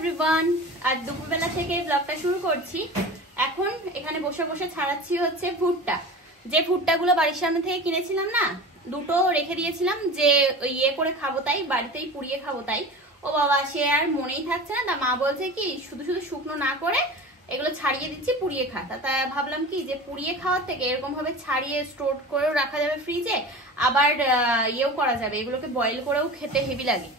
Everyone, আজ দুপুরবেলা থেকে ব্লগটা শুরু করছি। এখন এখানে বসে বসে ছাড়াচ্ছি হচ্ছে ভুট্টা। যে ভুট্টাগুলো বাড়ির সামনে থেকে কিনেছিলাম না, দুটো রেখে দিয়েছিলাম যে ইয়ে করে খাবো, তাই বাড়িতেই পুড়িয়ে খাবো। তাই ও বাবা, সে আর মনেই থাকছে না। তা মা বলছে কি শুধু শুধু শুকনো না করে এগুলো ছাড়িয়ে দিচ্ছি, পুড়িয়ে খা। তা ভাবলাম কি যে পুড়িয়ে খাওয়ার থেকে এরকম ভাবে ছাড়িয়ে স্টোর করেও রাখা যাবে ফ্রিজে, আবার ইয়েও করা যাবে, এগুলোকে বয়েল করেও খেতে হেভি লাগে।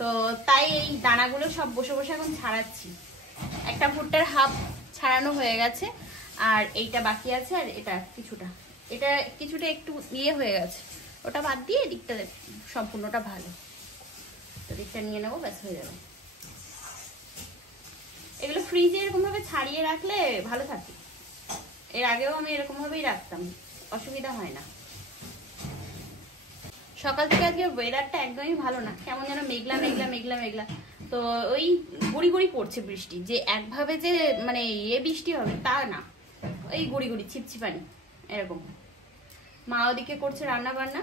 তো তাই এই দানাগুলো সব বসে বসে এখন ছাড়াচ্ছি। একটা ভুট্টার হাফ ছাড়ানো হয়ে গেছে, আর এইটা বাকি আছে, আর এটা কিছুটা একটু ইয়ে হয়ে গেছে, ওটা বাদ দিয়ে এদিকটা সম্পূর্ণটা ভালো। তো দিকটা নিয়ে নেবো, ব্যাস হয়ে যাবে। এগুলো ফ্রিজে এরকম ভাবে ছাড়িয়ে রাখলে ভালো থাকে। এর আগেও আমি এরকম ভাবেই রাখতাম, অসুবিধা হয় না। সকাল থেকে আজকে ওয়েদারটা একদমই ভালো না, কেমন যেন মেঘলা মেঘলা মেঘলা মেঘলা। তো ওই গুড়ি গুড়ি পড়ছে বৃষ্টি, যে একভাবে যে মানে বৃষ্টি হবে তা না, ওই গুড়ি গুড়ি ছিপছিপানি এরকম। মা ওদিকে করছে রান্না বান্না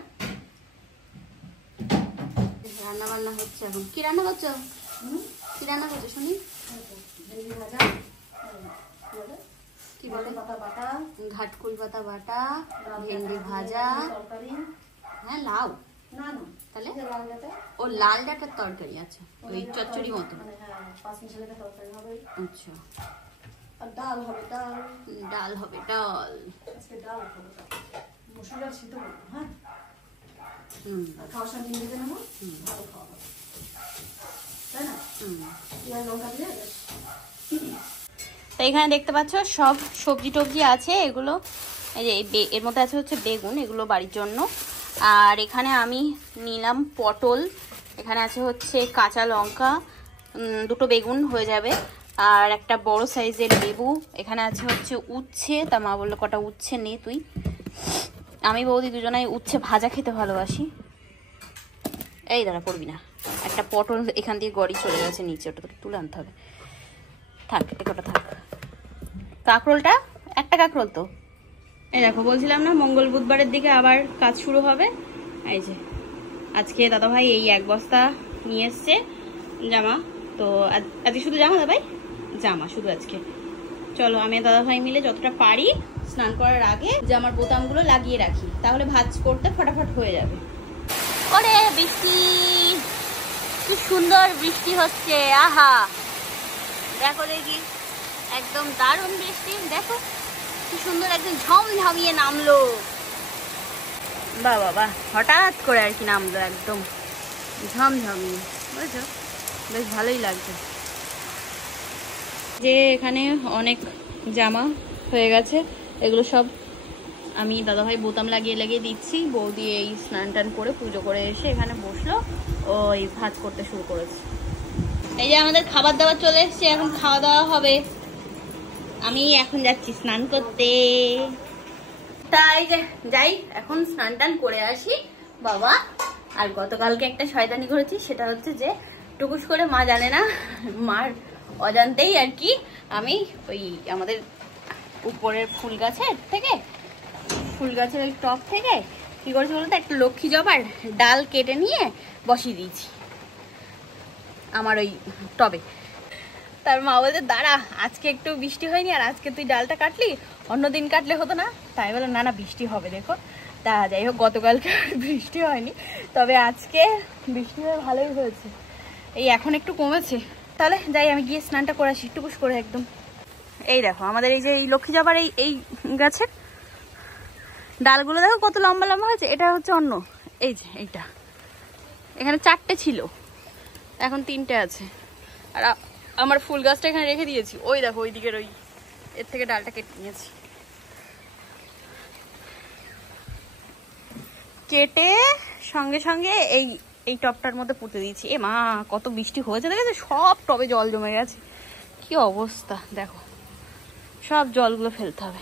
হচ্ছে। এখন কি রান্না করছো? কি রান্না করছো শুনি? কি বলে? ঘাটকুল পাতা বাটা, ভেন্ডি ভাজা, হ্যাঁ লাউ, তাহলে ও লাল ডাটার তরকারি। আচ্ছা, ওই চচ্চড়ি মতো। আচ্ছা, আর ডাল হবে। ডাল মসুর ডাল সিদ্ধ করবো। হ্যাঁ, খাওয়ার সঙ্গে নিয়ে দেবে না, ভালো খাওয়া, তাই না? লঙ্কা দিয়ে। তো এখানে দেখতে পাচ্ছ সব সবজি টবজি আছে। এগুলো এই যে এর মধ্যে আছে হচ্ছে বেগুন, এগুলো বাড়ির জন্য। আর এখানে আমি নিলাম পটল, এখানে আছে হচ্ছে কাঁচা লঙ্কা, দুটো বেগুন হয়ে যাবে, আর একটা বড় সাইজের লেবু। এখানে আছে হচ্ছে উচ্ছে। তা মা বললো কটা উচ্ছে নে তুই। আমি বৌদি দুজনাই উচ্ছে ভাজা খেতে ভালোবাসি। এই দাঁড়া, পড়বি না। একটা পটল এখান দিয়ে গড়ি চলে গেছে নিচে, ওটা তো তুলে আনতে হবে। থাক, একটা থাক। কাঁকরোলটা, একটা কাঁকরোল তো। এই দেখো, বলছিলাম না মঙ্গল বুধবারের দিকে আবার কাজ শুরু হবে। এই যে আজকে দাদাভাই এই এক বস্তা নিয়ে এসছে জামা। তো আজকে শুধু জামা দাদাভাই, জামা শুধু আজকে। চলো আমি দাদাভাই মিলে যতটা পারি স্নান করার আগে জামার বোতামগুলো লাগিয়ে রাখি, তাহলে ভাঁজ করতে ফটাফট হয়ে যাবে। ওরে বৃষ্টি, কি সুন্দর বৃষ্টি হচ্ছে, আহা দেখো দেখি, একদম দারুণ বৃষ্টি। দেখো কি সুন্দর, একদম ঝমঝমিয়ে নামলো। বাবা, হঠাৎ করে আর কি নামলো, একদম ঝমঝমিয়ে, বুঝছো? বেশ ভালোই লাগছে। যে এখানে অনেক জামা হয়ে গেছে, এগুলো সব আমি দাদাভাই বোতাম লাগিয়ে লাগিয়ে দিচ্ছি। বৌদি এই স্নান টান করে পুজো করে এসে এখানে বসলো, ওই ভাঁজ করতে শুরু করেছে। এই যে আমাদের খাবার দাবার চলে এসছে, এখন খাওয়া দাওয়া হবে। আমি এখন যাচ্ছি স্নান করতে। তাই যে যাই, এখন স্নান টান করে আসি বাবা। আর গতকালকে একটা শয়তানি করেছি, সেটা হচ্ছে যে টুকুস করে মা জানে না, মার অজান্তেই আর কি, আমি ওই আমাদের উপরের ফুল গাছের ওই টপ থেকে কি করেছি বলতো, একটা লক্ষ্মী জবার ডাল কেটে নিয়ে বসিয়ে দিয়েছি আমার ওই টবে। তার মা বলছে দাঁড়া, আজকে একটু বৃষ্টি হয়নি, আর আজকে তুই ডালটা কাটলি, অন্যদিন কাটলে হতো না। তাই বললাম না বৃষ্টি হবে দেখো। তা যাই হোক, গতকালকে বৃষ্টি হয়নি, তবে আজকে বৃষ্টি হয়ে ভালোই হয়েছে। এই এখন একটু কমেছে। তাহলে যাই, আমি গিয়ে স্নানটা করে আসি টুকুস করে একদম। এই দেখো আমাদের এই যে এই লক্ষ্মী জবার এই গাছের ডালগুলো দেখো কত লম্বা লম্বা হয়েছে। এটা হচ্ছে অন্য, এই যে এইটা, এখানে 4টে ছিল, এখন 3টে আছে। আর আমার ফুল গাছটা এখানে রেখে দিয়েছি, ওই দেখো ওই দিকের ওই এর থেকে ডালটা কেটে নিয়েছি, কেটে সঙ্গে সঙ্গে এই টবটার মধ্যে পুঁতে দিয়েছি। এ মা, কত বৃষ্টি হয়েছে দেখেছো, সব টবে জল জমে গেছে, কি অবস্থা দেখো। সব জলগুলো ফেলতে হবে।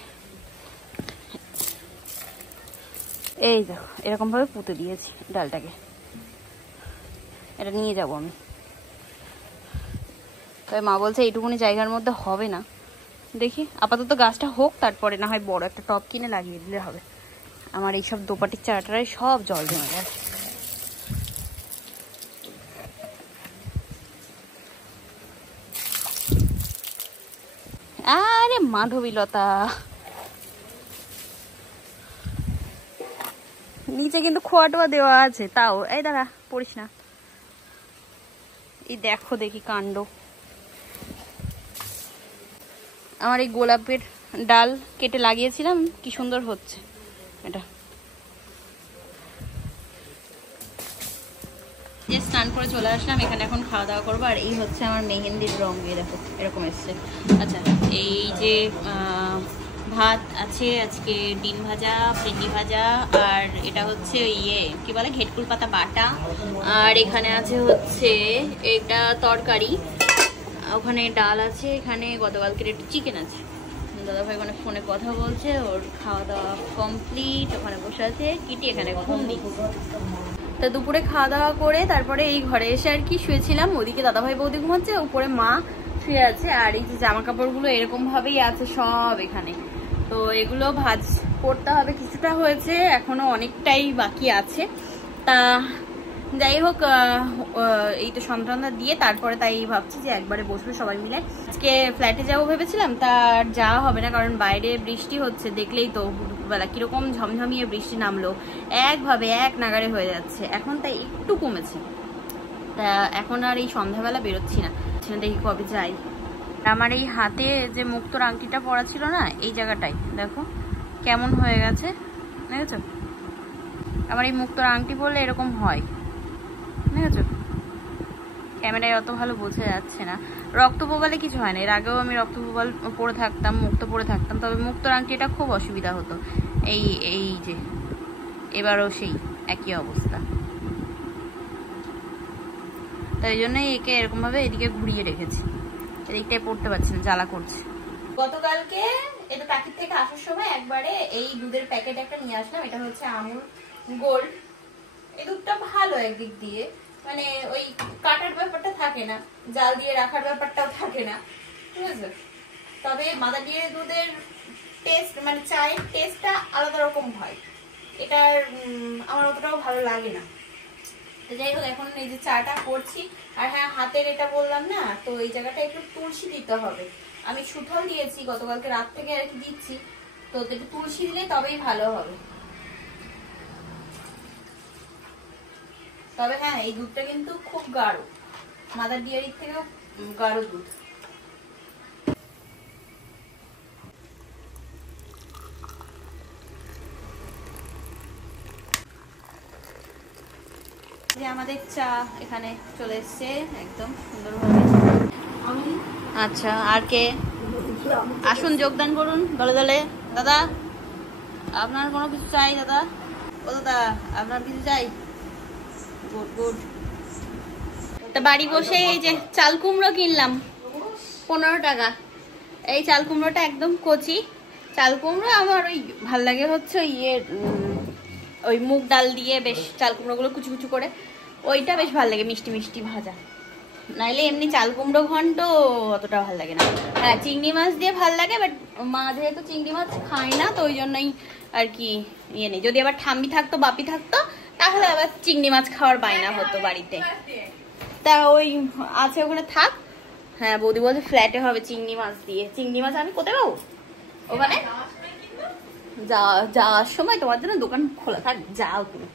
এই দেখো এরকম ভাবে পুঁতে দিয়েছি ডালটাকে। এটা নিয়ে যাব আমি। তবে মা বলছে এইটুকুনি জায়গার মধ্যে হবে না, দেখি আপাতত গাছটা হোক, তারপরে না হয় বড় একটা টব কিনে লাগিয়ে দিলে হবে। আমার এইসব দোপাটির চারাটায় সব জল জমে গেছে। মাধবীলতা। নিচে কিন্তু খোয়া টোয়া দেওয়া আছে, তাও এই দাঁড়া পড়িস না। এই দেখো দেখি কাণ্ড, আমার এই গোলাপের ডাল কেটে লাগিয়েছিলাম, কি সুন্দর হচ্ছে এটা। যে স্নান করে চলে আসলাম, এখানে এখন খাওয়া দাওয়া করবো। আর এই হচ্ছে আমার মেহেন্দির রং, দেখো এরকম এসছে। আচ্ছা, এই যে ভাত আছে আজকে, ডিম ভাজা, ভেন্ডি ভাজা, আর এটা হচ্ছে ইয়ে কি বলে ঘেটকুল পাতা বাটা, আর এখানে আছে হচ্ছে এটা তরকারি, ওখানে ডাল আছে, এখানে গতকালকের একটু চিকেন আছে। দাদাভাই ওখানে ফোনে কথা বলছে, ওর খাওয়া দাওয়া কমপ্লিট, ওখানে বসে আছে কিটি, এখানে ঘুম দিচ্ছে। তো দুপুরে খাওয়া দাওয়া করে তারপরে এই ঘরে এসে আর কি শুয়েছিলাম। ওদিকে দাদাভাই বৌদি ঘুমাচ্ছে, উপরে মা শুয়ে আছে। আর এই যে জামা কাপড়গুলো এরকম ভাবেই আছে সব এখানে, তো এগুলো ভাঁজ করতে হবে। কিছুটা হয়েছে, এখনো অনেকটাই বাকি আছে। তা যাই হোক, এই তো সন্তানটা দিয়ে তারপরে তাই ভাবছি যে একবারে বসবো সবাই মিলে। আজকে ফ্ল্যাটে যাবো ভেবেছিলাম, তার যাওয়া হবে না, কারণ বাইরে বৃষ্টি হচ্ছে, দেখলেই তো দুপুরবেলা কিরকম ঝমঝমিয়ে বৃষ্টি নামলো, একভাবে এক নাগারে হয়ে যাচ্ছে। এখন তাই একটু কমেছে, তা এখন আর এই সন্ধ্যাবেলা বেরোচ্ছি না, দেখি কবে যাই। আমার এই হাতে যে মুক্তোর আংটিটা পরা ছিল না, এই জায়গাটায় দেখো কেমন হয়ে গেছে, দেখেছো? আমার এই মুক্তোর আংটি পরলে এরকম হয়, দেখেছো? ক্যামেরায় অত ভালো বোঝা যাচ্ছে না। রক্ত পোবালে কিছু হয় না, এর আগেও আমি রক্ত পোবাল পরে থাকতাম, মুক্তো পরে থাকতাম, তবে মুক্তোর আংটি এটা খুব অসুবিধা হতো। এই যে এবারও সেই একই অবস্থা, তাই জন্যই একে এরকম ভাবে এদিকে ঘুরিয়ে রেখেছি, এদিকটায় পড়তে পারছি না, জ্বালা করছে। গতকালকে এটা প্যাকেট থেকে আসার সময় একবারে এই দুধের প্যাকেট একটা নিয়ে আসলাম, এটা হচ্ছে আমুল গোল্ড। এই দুধটা ভালো একদিক দিয়ে, মানে ওই কাটার ব্যাপারটা থাকে না, জাল দিয়ে রাখার ব্যাপারটাও থাকে না, ঠিক আছে? তবে মাদার ডেয়ারি দুধের টেস্ট, মানে চায়ের টেস্টটা আলাদা রকম হয়, এটার আমার অতটাও ভালো লাগে না। যাই হোক, এখন এই যে চাটা করছি। আর হ্যাঁ, হাতের এটা বললাম না, তো এই জায়গাটা একটু তুলসী দিতে হবে। আমি সুথল দিয়েছি গতকালকে রাত থেকে আর কি দিচ্ছি, তো একটু তুলসী দিলে তবেই ভালো হবে। তবে হ্যাঁ, এই দুধটা কিন্তু খুব গাঢ়, মাদার ডেয়ারির থেকেও গাঢ় দুধ। যে আমাদের চা এখানে চলে এসছে একদম সুন্দরভাবে। আচ্ছা, আর কে আসুন যোগদান করুন দলে দলে। দাদা, আপনার কোনো কিছু চাই? দাদা, ও দাদা, আপনার কিছু চাই? Good good. তা বাড়ি বসে এই যে চাল কুমড়ো কিনলাম 15 টাকা। এই চাল কুমড়োটা একদম কচি চাল কুমড়ো, আমার ওই ভাল লাগে হচ্ছে ওই মুগ ডাল দিয়ে বেশ চাল কুমড়োগুলো কুচু কুচু করে, ওইটা বেশ ভালো লাগে, মিষ্টি মিষ্টি ভাজা। নাইলে এমনি চাল কুমড়ো ঘন্ট অতটা ভালো লাগে না। হ্যাঁ, চিংড়ি মাছ দিয়ে ভালো লাগে, বাট মা যেহেতু চিংড়ি মাছ খায় না, তো ওই জন্যই আর কি ইয়ে নেই। যদি আবার ঠাম্মি থাকতো, বাপি থাকতো, তাহলে আবার চিংড়ি মাছ খাওয়ার বায়না হতো বাড়িতে। তা ওই আছে, ওখানে থাক। হ্যাঁ, বৌদি বলছে ফ্ল্যাটে হবে চিংড়ি মাছ দিয়ে। চিংড়ি মাছ আমি কোথায় পাবো? ওখানে যাওয়ার সময় তোমার জন্য দোকান খোলা থাক, যাও তুমি।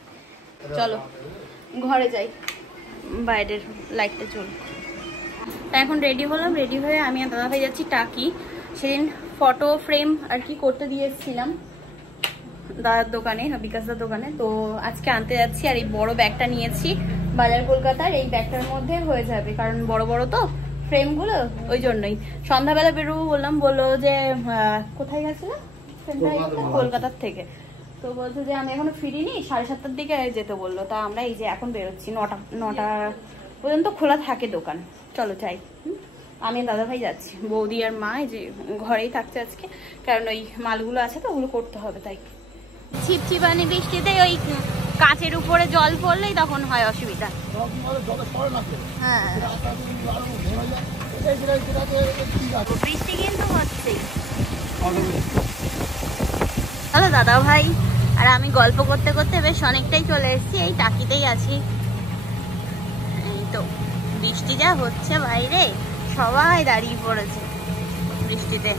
চলো ঘরে যাই, বাইরের লাইটটা চল। তা এখন রেডি হলাম, রেডি হয়ে আমি আর দাদা ভাই যাচ্ছি টাকি। সেদিন ফটো ফ্রেম আর কি করতে দিয়ে এসেছিলাম দাদার দোকানে, বিকাশদার দোকানে, তো আজকে আনতে যাচ্ছি। আর এই বড় ব্যাগটা নিয়েছি বাজার কলকাতার, এই ব্যাগটার মধ্যে হয়ে যাবে, কারণ বড় বড় তো ফ্রেমগুলো, ওই জন্যই। সন্ধ্যাবেলা বেরোবো বললাম, বললো যে কোথায় গেছিল, কলকাতার থেকে। তো বলছে যে আমি এখনো ফিরিনি, 7:30টার দিকে যেতে বললো। তা আমরা এই যে এখন বেরোচ্ছি, 9টা পর্যন্ত খোলা থাকে দোকান। চলো যাই। আমি দাদা ভাই যাচ্ছি, বৌদি আর মা এই যে ঘরেই থাকছে আজকে, কারণ ওই মালগুলো আছে তো ওগুলো করতে হবে। তাই ছিপছিপানি বৃষ্টিতে ওই কাঁচের উপরে জল পড়লেই তখন হয় অসুবিধা। হ্যাঁ, বৃষ্টি কিন্তু হচ্ছেই। হ্যালো দাদা ভাই আর আমি গল্প করতে করতে বেশ অনেকটাই চলে এসেছি, এই টাকিতেই আছি। এই তো বৃষ্টি যা হচ্ছে বাইরে, সবাই দাঁড়িয়ে পড়েছে বৃষ্টিতে।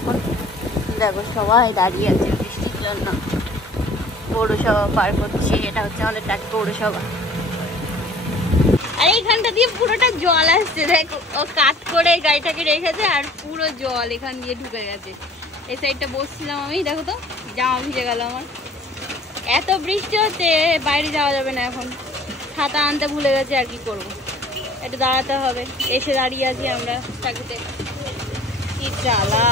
এখন দেখো সবাই দাঁড়িয়ে আছে বৃষ্টির জন্য। পৌরসভা পার করছে, এটা হচ্ছে আমাদের টাকি পৌরসভা। আর এইখানটা দিয়ে পুরোটা জল আসছে, দেখো ও কাট করে গাড়িটাকে রেখেছে আর পুরো জল এখান দিয়ে ঢুকে গেছে। এই সাইডটা বসছিলাম আমি, দেখো তো জামা ভিজে গেল আমার। এত বৃষ্টি হচ্ছে বাইরে যাওয়া যাবে না এখন, ছাতা আনতে ভুলে গেছে, আর কি করবো, একটু দাঁড়াতে হবে। এসে দাঁড়িয়ে আছি আমরা টাকিতে, কি জ্বালা।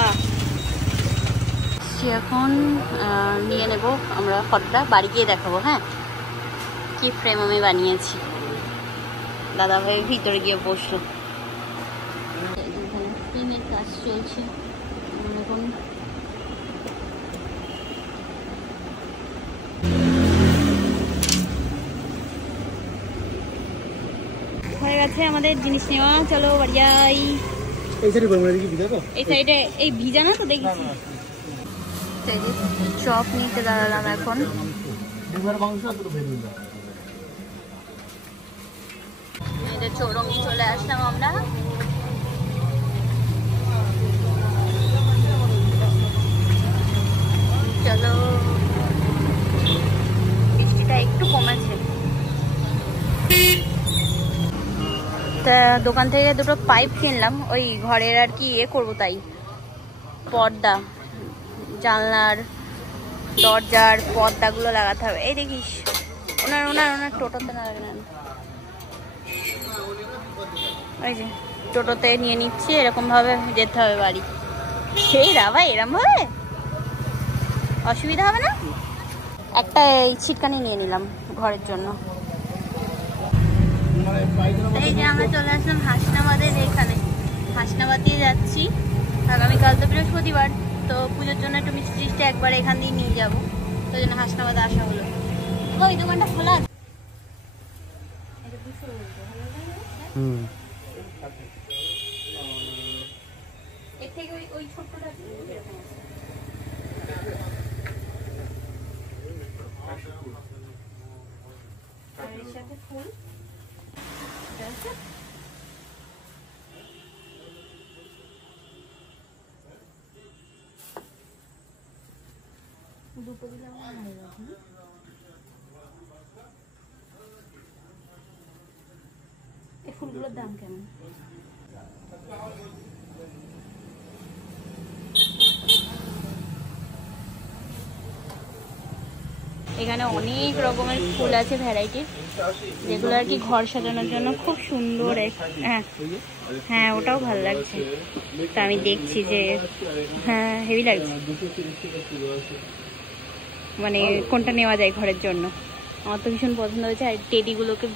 এখন নিয়ে নেব আমরা ফটোটা, বাড়ি গিয়ে দেখাবো। হ্যাঁ, কি ফ্রেম আমি বানিয়েছি। দাদা ভাই ভিতরে গিয়ে বসলো, ফ্রেমের কাজ চলছে এখন। হয়ে গেছে আমাদের জিনিস নেওয়া, চলো বাড়ি যাই। এই সাইডে এই ভিজা না তো দেখেছি। চপ নিতে দাঁড়ালাম এখন। চৌরঙ্গি চলে আসলাম আমরা। চলো, বৃষ্টিটা একটু কমেছে। তা দোকান থেকে দুটো পাইপ কিনলাম, ওই ঘরের আর কি ইয়ে করবো, তাই পর্দা, জানলার দরজার পর্দাগুলো লাগাতে হবে। এই দেখিস ওনার ওনার ওনার টোটোতে না লাগে না, ওই যে টোটোতে নিয়ে নিচ্ছে, এরকম ভাবে যেতে হবে বাড়ি। সেই দাবা এরম ভাবে অসুবিধা হবে না। একটা এই ছিটকানি নিয়ে নিলাম ঘরের জন্য। এই যে আমরা চলে আসলাম হাসনাবাদের এখানে, হাসনাবাদ দিয়ে যাচ্ছি। আগামীকাল তো বৃহস্পতিবার, তো পুজোর জন্য একটু মিষ্টি টিষ্টি একবার এখান দিয়ে নিয়ে যাবো, তো জন্য হাসনাবাদে আসা হলো। ওই দোকানটা খোলা আছে। এর থেকে ওই ছোট্টটা এর সাথে ফুল দুটো দিলে আমার ভালো লাগে। এই ফুলগুলোর দাম কেমন? এখানে অনেক রকমের ফুল আছে, ভ্যারাইটির, যেগুলো আর কি ঘর সাজানোর জন্য খুব সুন্দর। হ্যাঁ হ্যাঁ, ওটাও ভালো লাগছে। তা আমি দেখছি যে হ্যাঁ হেভি লাগছে, মানে কোনটা নেওয়া যায় ঘরের জন্য। আমার তো ভীষণ পছন্দ হয়েছে, আর টেডিগুলোকে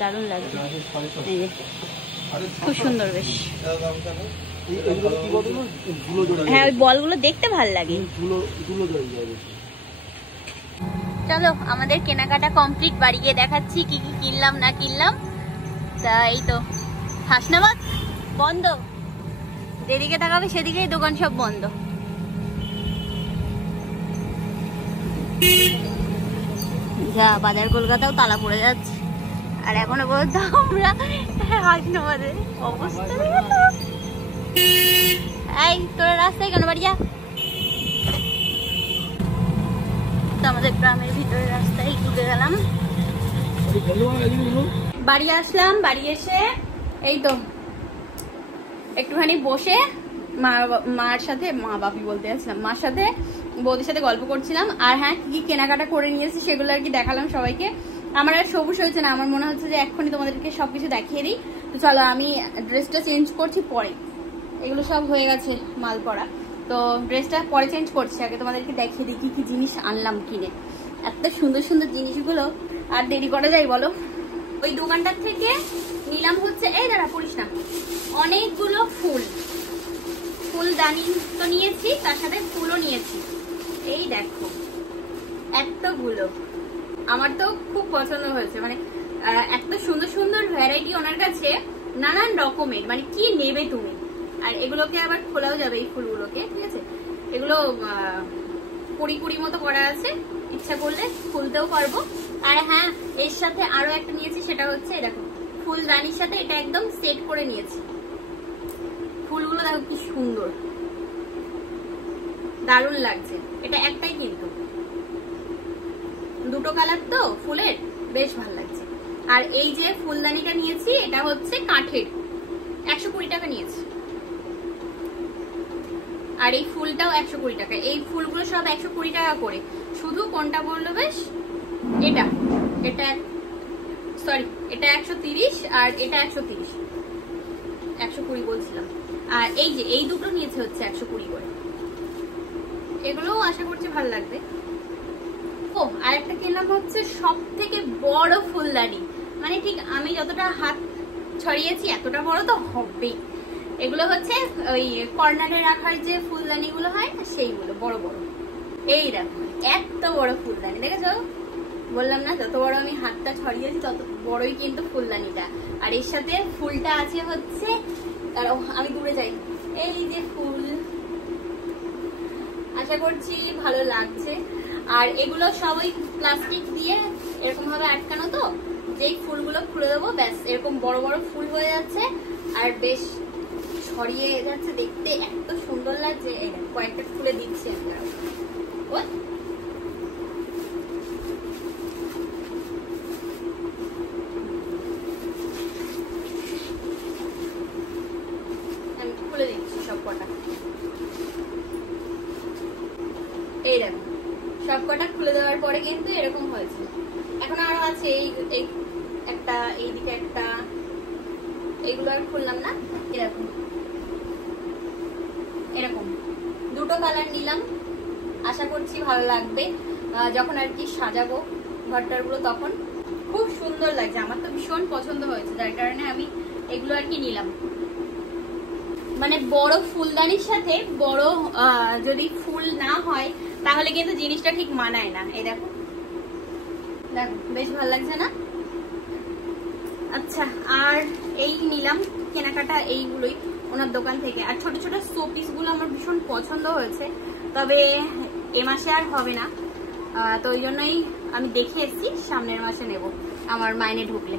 দারুণ লাগছে। এই যে খুব সুন্দর, বেশ। হ্যাঁ, ওই বলগুলো দেখতে ভালো লাগে। চলো, আমাদের কেনাকাটা কমপ্লিট, বাড়ি গিয়ে দেখাচ্ছি কি কি কিনলাম না কিনলাম। তা এই তো হাসনাবাদ বন্ধ, যেদিকে তাকাবে সেদিকেই দোকান সব বন্ধ। যা বাজার কলকাতাও তালা পড়ে যাচ্ছে, আর এখনো পর্যন্ত আমরা হাসনাবাদে অবস্থা। এই তোরা রাস্তায় কেন, বাড়ি যা। আমাদের গ্রামের ভিতরে রাস্তায় ঢুকে গেলাম, বাড়ি আসলাম। বাড়ি এসে এই তো একটুখানি বসে মার সাথে, মা বাপি বলতে আসলাম, মার সাথে বৌদির সাথে গল্প করছিলাম। আর হ্যাঁ, কি কেনাকাটা করে নিয়েছি সেগুলো আর কি দেখালাম সবাইকে। আমার আর সবুজ হয়েছে না, আমার মনে হচ্ছে যে এক্ষুনি তোমাদেরকে সবকিছু দেখিয়ে দিই। তো চলো, আমি ড্রেসটা চেঞ্জ করছি পরে। এগুলো সব হয়ে গেছে মাল পরা, তো ড্রেসটা পরে চেঞ্জ করছি। আগে তোমাদেরকে দেখিয়ে দিই কি কি জিনিস আনলাম কিনে। এত সুন্দর সুন্দর জিনিসগুলো, আর দেরি করা যায় বলো। ওই দোকানটার থেকে নিলাম হচ্ছে, এই দাঁড়া পড়িস না, অনেকগুলো ফুলদানি তো নিয়েছি, তার সাথে ফুলও নিয়েছি। এই দেখো এতগুলো, আমার তো খুব পছন্দ হয়েছে। মানে এত সুন্দর সুন্দর ভ্যারাইটি ওনার কাছে, নানান রকমের, মানে কি নেবে তুমি। আর এগুলোকে আবার খোলাও যাবে, এই ফুলগুলোকে, ঠিক আছে। এগুলো কুড়ি মতো করা আছে, ইচ্ছা করলে খুলতেও পারবো। আর হ্যাঁ, এর সাথে আরো একটা নিয়েছি, সেটা হচ্ছে দেখো ফুলদানির সাথে এটা একদম সেট করে নিয়েছি। ফুলগুলো দেখো কি সুন্দর, দারুণ লাগছে। এটা একটাই কিন্তু, দুটো কালার তো ফুলের, বেশ ভালো লাগছে। আর এই যে ফুলদানিটা নিয়েছি এটা হচ্ছে কাঠের, 120 টাকা নিয়েছি। আর এই ফুলটাও 120 টাকা। এই ফুলগুলো সব 120 টাকা করে। শুধু কোনটা বললো বেশ, এটা সরি এটা 130 আর এটা 130, 120 বলছিলাম। আর এই যে এই দুটো নিয়েছে হচ্ছে 120 করে। এগুলোও আশা করছি ভালো লাগবে। ও আর একটা কিনলাম হচ্ছে সব থেকে বড় ফুলদানি, মানে ঠিক আমি যতটা হাত ছড়িয়েছি এতটা বড় তো হবেই। এগুলো হচ্ছে ওই কর্নারে রাখার যে ফুলদানি গুলো হয় না, সেইগুলো বড় বড়। এই দেখো এত বড় ফুলদানি, দেখেছো? বললাম না যত বড় আমি হাতটা ছড়িয়েছি তত বড়ই কিন্তু ফুলদানিটা। আর এর সাথে ফুলটা আছে হচ্ছে, আমি দূরে যাই, এই যে ফুল, আশা করছি ভালো লাগছে। আর এগুলো সবই প্লাস্টিক দিয়ে এরকম ভাবে আটকানো, তো যেই ফুলগুলো খুলে দেবো ব্যাস এরকম বড় বড় ফুল হয়ে যাচ্ছে আর বেশ ছড়িয়ে যাচ্ছে, দেখতে এত সুন্দর লাগছে। কয়েকটা ফুলে দিচ্ছি আমি খুলে দিচ্ছি সব কটা। এই দেখো সব কটা খুলে দেওয়ার পরে কিন্তু এরকম হয়েছে। এখন আরো আছে, এই একটা, এইদিকে একটা, এগুলো আর খুললাম না। এরকম এরকম দুটো কালার নিলাম, আশা করছি ভালো লাগবে যখন আর কি সাজাবো ঘরটারগুলো, তখন খুব সুন্দর লাগছে। আমার তো ভীষণ পছন্দ হয়েছে, যার কারণে আমি এগুলো আর কি নিলাম। মানে বড় ফুলদানির সাথে বড় যদি ফুল না হয় তাহলে কিন্তু জিনিসটা ঠিক মানায় না। এই দেখো দেখো বেশ ভালো লাগছে না? আচ্ছা, আর এই নিলাম কেনাকাটা এইগুলোই ওনার দোকান থেকে। আর ছোট ছোট শোপিস গুলো আমার ভীষণ পছন্দ হয়েছে, তবে এ মাসে আর হবে না, তো ওই জন্যই আমি দেখে এসেছি, সামনের মাসে নেব আমার মাইনে ঢুকলে।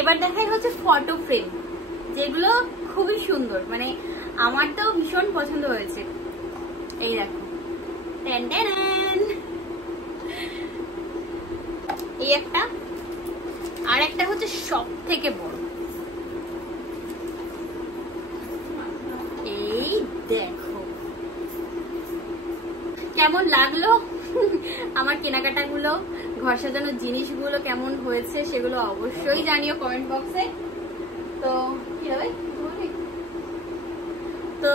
এবার দেখাই হচ্ছে ফটো ফ্রেম, যেগুলো খুবই সুন্দর, মানে আমার তো ভীষণ পছন্দ হয়েছে। এই দেখো এই একটা, আর একটা হচ্ছে সব থেকে বড়, এই দেখো কেমন লাগলো আমার কেনাকাটা গুলো, ঘর সাজানোর জিনিসগুলো কেমন হয়েছে সেগুলো অবশ্যই জানিও কমেন্ট বক্সে। তো কি হবে, তো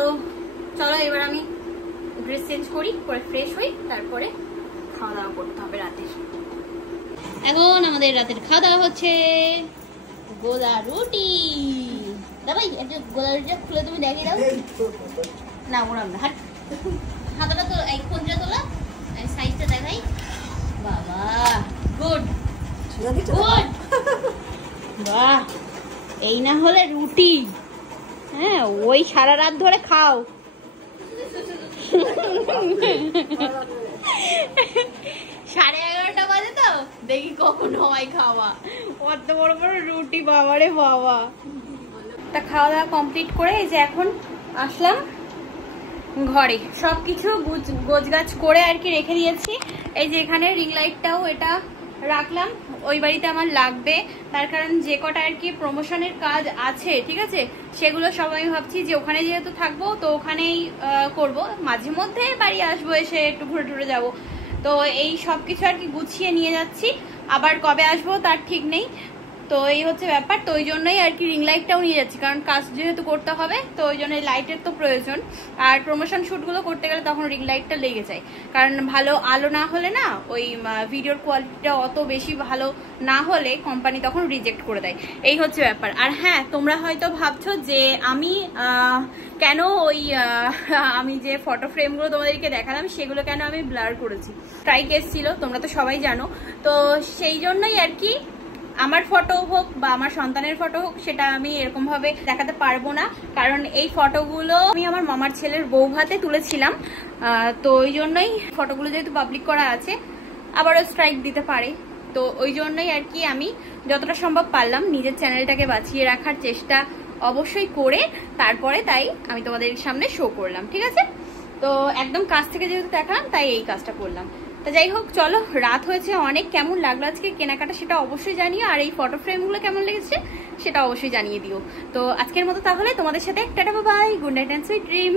চলো এবার আমি ড্রেস চেঞ্জ করি, পরে ফ্রেশ হই, তারপরে খাওয়া দাওয়া করতে হবে রাতের। এখন আমাদের রাতের খাওয়া দাওয়া হচ্ছে গোলা রুটি। দাবাই একটা গোলা রুটিটা খুলে তুমি দেখিয়ে দাও না, ওরম না, হাতটা তো এই কোনটা তোলা, সাইজটা দেখাই। বাবা গুড গুড, বাহ, এই না হলে রুটি, হ্যাঁ ওই সারা রাত ধরে খাও। 11:30 বাজে তো, দেখি কখন হয় খাওয়া, অত বড় বড় রুটি, বাবারে বাবা। তা খাওয়া দাওয়া কমপ্লিট করে এই যে এখন আসলাম ঘরে, সবকিছু গোছগাছ করে আর কি রেখে দিয়েছি। এই যে এখানে রিং লাইটটাও এটা রাখলাম, ওই বাড়িতে আমার লাগবে, তার কারণ যে কটা আর কি প্রমোশনের কাজ আছে, ঠিক আছে, সেগুলো সব আমি ভাবছি যে ওখানে যেহেতু থাকবো তো ওখানেই করব, মাঝে মধ্যে বাড়ি আসবো, এসে একটু ঘুরে টুরে যাবো। তো এই সব কিছু আর কি গুছিয়ে নিয়ে যাচ্ছি, আবার কবে আসবো তার ঠিক নেই। তো এই হচ্ছে ব্যাপার, তো ওই জন্যই আর কি রিং লাইটটাও নিয়ে যাচ্ছি, কারণ কাজ যেহেতু করতে হবে তো ওই জন্য লাইটের তো প্রয়োজন। আর প্রমোশন শ্যুটগুলো করতে গেলে তখন রিং লাইটটা লেগে যায়, কারণ ভালো আলো না হলে না, ওই ভিডিওর কোয়ালিটিটা অত বেশি ভালো না হলে কোম্পানি তখন রিজেক্ট করে দেয়, এই হচ্ছে ব্যাপার। আর হ্যাঁ, তোমরা হয়তো ভাবছো যে আমি কেন ওই আমি যে ফটো ফ্রেমগুলো তোমাদেরকে দেখালাম সেগুলো কেন আমি ব্লার করেছি। ট্রাই কেস ছিল, তোমরা তো সবাই জানো, তো সেই জন্যই আর কি আমার ফটো হোক বা আমার সন্তানের ফটো হোক সেটা আমি এরকম ভাবে দেখাতে পারবো না, কারণ এই ফটোগুলো আমি আমার মামার ছেলের বউ ভাতে তুলেছিলাম। তো ওই জন্যই ফটোগুলো যেহেতু পাবলিক করা আছে, আবারও স্ট্রাইক দিতে পারে, তো ওই জন্যই আর কি আমি যতটা সম্ভব পারলাম নিজের চ্যানেলটাকে বাঁচিয়ে রাখার চেষ্টা অবশ্যই করে তারপরে তাই আমি তোমাদের সামনে শো করলাম, ঠিক আছে। তো একদম কাছ থেকে যেহেতু দেখালাম তাই এই কাজটা করলাম। তো যাই হোক, চলো, রাত হয়েছে অনেক। কেমন লাগলো আজকে কেনাকাটা সেটা অবশ্যই জানিও, আর এই ফটো ফ্রেমগুলো কেমন লেগেছে সেটা অবশ্যই জানিয়ে দিও। তো আজকের মতো তাহলে তোমাদের সাথে tata bye, good night and sweet dream.